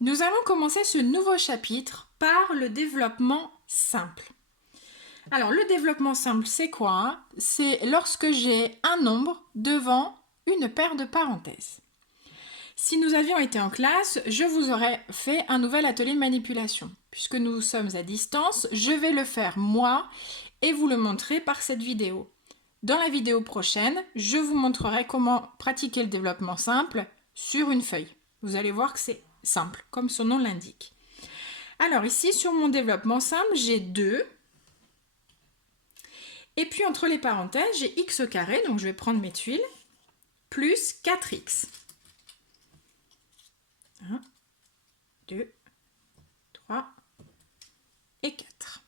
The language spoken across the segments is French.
Nous allons commencer ce nouveau chapitre par le développement simple. Alors, le développement simple, c'est quoi? C'est lorsque j'ai un nombre devant une paire de parenthèses. Si nous avions été en classe, je vous aurais fait un nouvel atelier de manipulation. Puisque nous sommes à distance, je vais le faire moi et vous le montrer par cette vidéo. Dans la vidéo prochaine, je vous montrerai comment pratiquer le développement simple sur une feuille. Vous allez voir que c'est simple, comme son nom l'indique. Alors ici, sur mon développement simple, j'ai 2. Et puis entre les parenthèses, j'ai x au carré, donc je vais prendre mes tuiles, plus 4x. 1, 2, 3 et 4.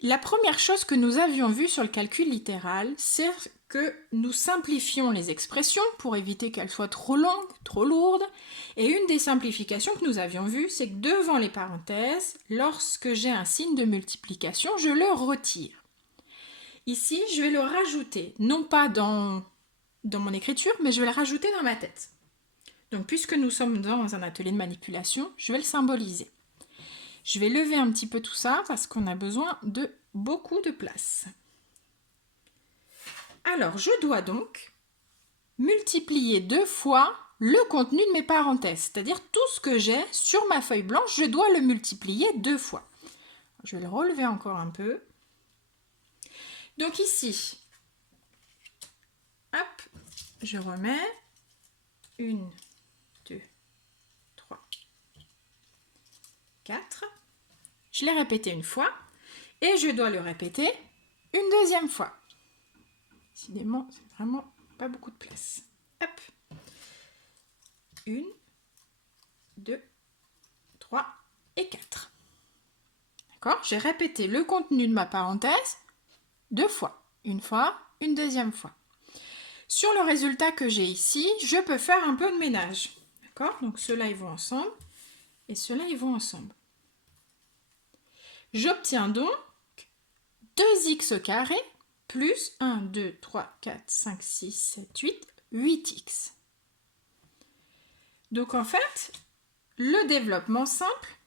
La première chose que nous avions vue sur le calcul littéral, c'est que nous simplifions les expressions pour éviter qu'elles soient trop longues, trop lourdes. Et une des simplifications que nous avions vues, c'est que devant les parenthèses, lorsque j'ai un signe de multiplication, je le retire. Ici, je vais le rajouter, non pas dans mon écriture, mais je vais le rajouter dans ma tête. Donc, puisque nous sommes dans un atelier de manipulation, je vais le symboliser. Je vais lever un petit peu tout ça parce qu'on a besoin de beaucoup de place. Alors, je dois donc multiplier 2 fois le contenu de mes parenthèses. C'est-à-dire tout ce que j'ai sur ma feuille blanche, je dois le multiplier 2 fois. Je vais le relever encore un peu. Donc ici, hop, je remets 1, 2, 3, 4. Je l'ai répété une fois et je dois le répéter une deuxième fois. Décidément, c'est vraiment pas beaucoup de place. Hop. 1, 2, 3 et 4. D'accord? J'ai répété le contenu de ma parenthèse 2 fois. Une fois, une deuxième fois. Sur le résultat que j'ai ici, je peux faire un peu de ménage. D'accord? Donc ceux-là, ils vont ensemble et ceux-là, ils vont ensemble. J'obtiens donc 2x au carré plus 1, 2, 3, 4, 5, 6, 7, 8, 8x. Donc en fait, le développement simple,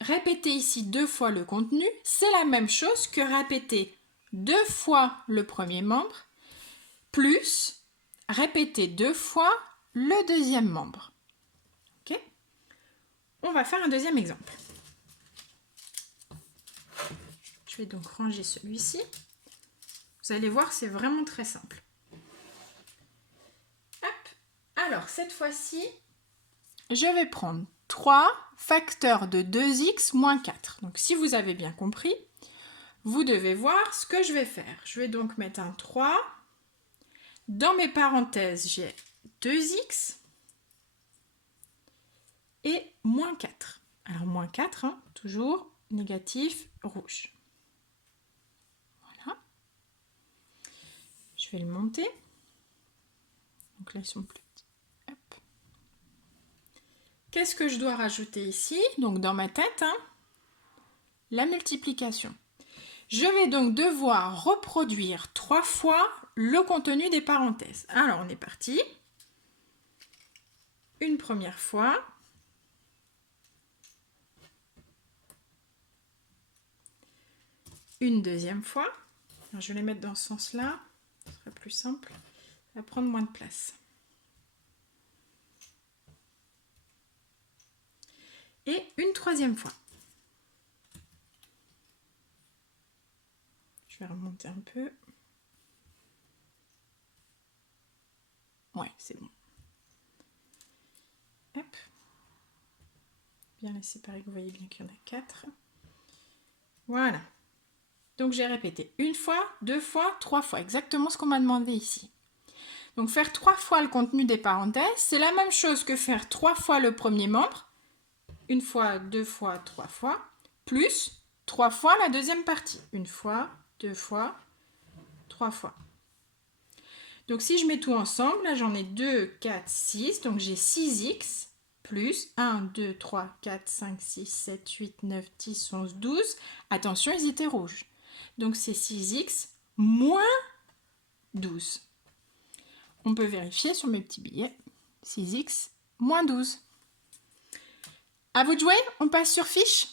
répéter ici 2 fois le contenu, c'est la même chose que répéter 2 fois le premier membre, plus répéter 2 fois le deuxième membre. Ok? On va faire un deuxième exemple. Je vais donc ranger celui-ci. Vous allez voir, c'est vraiment très simple. Hop. Alors, cette fois-ci, je vais prendre 3 facteurs de 2x moins 4. Donc, si vous avez bien compris, vous devez voir ce que je vais faire. Je vais donc mettre un 3. Dans mes parenthèses, j'ai 2x et moins 4. Alors, moins 4, hein, toujours négatif rouge. Voilà. Je vais le monter. Donc là, ils sont plus petits. Hop. Qu'est-ce que je dois rajouter ici? Donc, dans ma tête, hein, la multiplication. Je vais donc devoir reproduire 3 fois le contenu des parenthèses. Alors, on est parti. Une première fois. Une deuxième fois. Alors, je vais les mettre dans ce sens-là. Ce sera plus simple. Ça va prendre moins de place. Et une troisième fois. Je vais remonter un peu. Ouais, c'est bon. Hop. Bien les séparer, vous voyez bien qu'il y en a 4. Voilà. Donc j'ai répété une fois, 2 fois, 3 fois, exactement ce qu'on m'a demandé ici. Donc faire 3 fois le contenu des parenthèses, c'est la même chose que faire 3 fois le premier membre, une fois, 2 fois, 3 fois, plus 3 fois la deuxième partie, une fois, 2 fois, 3 fois. Donc si je mets tout ensemble, là j'en ai 2, 4, 6, donc j'ai 6x plus 1, 2, 3, 4, 5, 6, 7, 8, 9, 10, 11, 12. Attention, ils étaient rouges. Donc c'est 6x moins 12. On peut vérifier sur mes petits billets. 6x moins 12. À vous de jouer, on passe sur fiche.